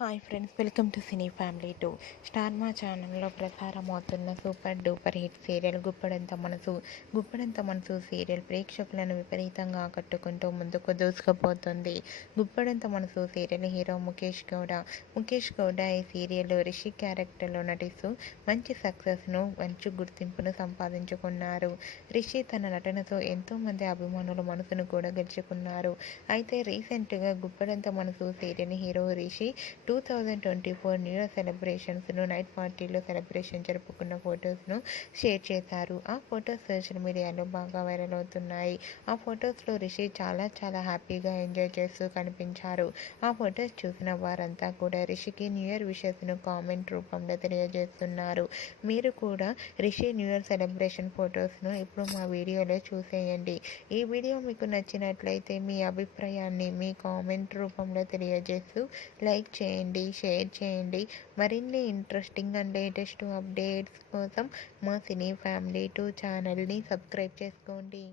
Hi friends, welcome to cine family 2. Star మా ఛానల్లో ప్రసారం అవుతున్న super duper hit serial Guppedantha మనసు సీరియల్ ప్రేక్షకులను విపరీతంగా ఆకట్టుకుంటూ ముందుకు దూసుకుపోతుంది. గుప్పడంత మనసు సీరియల్ హీరో ముఖేష్ గౌడ ఈ సీరియల్లో రిషి క్యారెక్టర్లో నటిస్తూ మంచి సక్సెస్ను, మంచి గుర్తింపును సంపాదించుకున్నారు. రిషి తన నటనతో ఎంతోమంది అభిమానుల మనసును కూడా గెలుచుకున్నారు. అయితే రీసెంట్గా గుప్పడంత మనసు serial hero Rishi 2024 new year సెలబ్రేషన్స్ను నైట్ పార్టీలో సెలబ్రేషన్ జరుపుకున్న ఫొటోస్ను షేర్ చేశారు. ఆ ఫొటోస్ సోషల్ మీడియాలో బాగా వైరల్ అవుతున్నాయి. ఆ ఫొటోస్లో రిషి చాలా హ్యాపీగా ఎంజాయ్ చేస్తూ కనిపించారు. ఆ ఫొటోస్ చూసిన వారంతా కూడా రిషికి న్యూ ఇయర్ విషెస్ను కామెంట్ రూపంలో తెలియజేస్తున్నారు. మీరు కూడా రిషి న్యూ ఇయర్ సెలబ్రేషన్ ఫొటోస్ను ఇప్పుడు మా వీడియోలో చూసేయండి. ఈ వీడియో మీకు నచ్చినట్లయితే మీ అభిప్రాయాన్ని మీ కామెంట్ రూపంలో తెలియజేస్తూ లైక్ చేయండి, షేర్ చేయండి. మరిన్ని ఇంట్రెస్టింగ్ అండ్ లేటెస్ట్ అప్డేట్స్ కోసం మా సినీ ఫ్యామిలీ 2 ఛానల్ని సబ్స్క్రైబ్ చేసుకోండి.